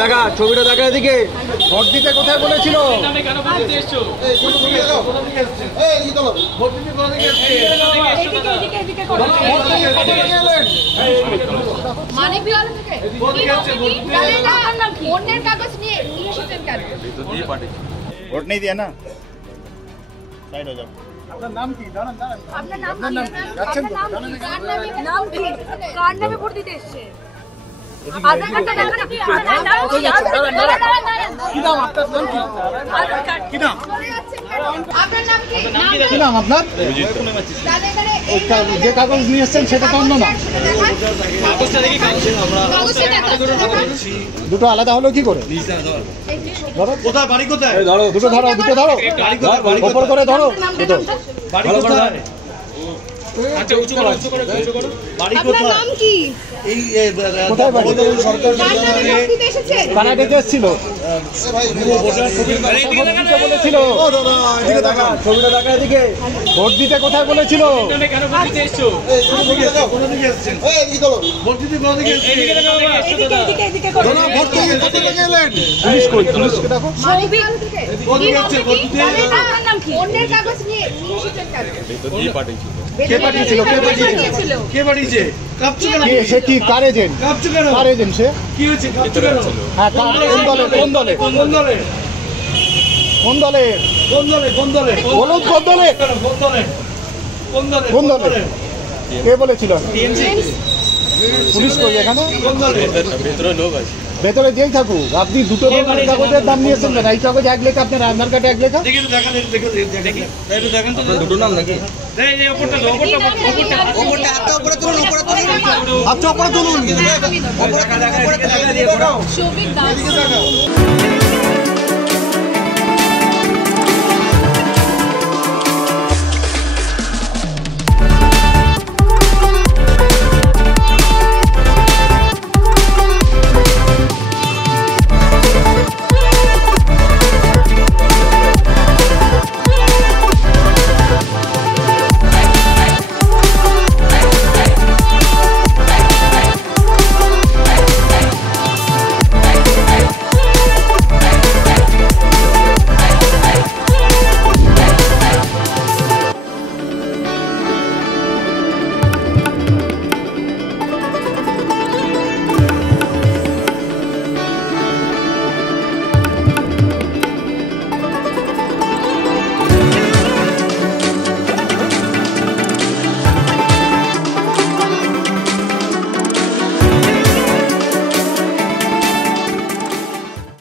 দেখা, ছবিটা দেখা এদিকে। ভোট দিতে কোথায় বলেছিল? ভোট नहीं दिया ना, साइड हो जाओ। আপনার নাম কি? জানেন জানেন আপনার নাম কি? যাচ্ছেন তো? নাম কি? কার নামে ভোট দিতে এসেছে? আধার কার্ডটা দেখান আপনি। আপনার নাম কি? কি নাম আপনার? নাম কি? আধার কার্ড কি নাম? আপনার নাম কি? কি নাম আপনার? যে কাগজ নিয়ে এসেছেন সেটা তো অন্য না। দুটো আলাদা হলো কি করে? ধরো কোথায় বাড়ি কোথায়? ধরো দুটো ধরো, দুটো ধরো, ওপর করে ধরো। বাড়ি কোথায়? আচ্ছা উঁচু করো, উঁচু করো, উঁচু করো। বাড়ি আপনার কোথায়? নাম কি? এই কোথায় বাড়ি? সরকার কার নামে ভোট দিতে এসেছেন? কারা ডেকে এসেছিল? বলেছিল ছবিটা দেখা এদিকে। ভোট দিতে কোথায় বলেছিল? এদিকে করুন। পুলিশ কই? পুলিশকে দেখো। আপনার নাম কি? অন্যের কাগজ নিয়ে এসেছেন কেন? কে পাঠিয়েছিল? কে পাঠিয়েছিল? কে বাড়িছে? কাঁপছো কেন? কে সে? কি কার এজেন্ট? কাঁপছো কেন? কার এজেন্ট সে? কি হয়েছে? কাঁপছো কেন? হ্যাঁ, কোন দলে? কোন দলে? কোন দলে? কোন দলে? কোন দলে? কোন দলে? বলুন কোন দলে? কোন দলে? কোন দলে? কোন দলে? কে বলেছিল? পুলিশ কই এখানে? কোন দলে? ভেতরে যেই থাকুক, আপনি দুটো কাগজের দাম নিয়েছেন কেন? এই কাগজ এক লেখা, আপনার আধার কার্ডে এক লেখা। দেখি তো দেখান, দেখি একটু দেখান তো। দুটো নাম নাকি? এই ওপরটা দাও, ওপরটা হাতটা উপরে তুলুন, উপরে তুলুন, হাতটা উপরে তুলুন। শৌভিক দাস।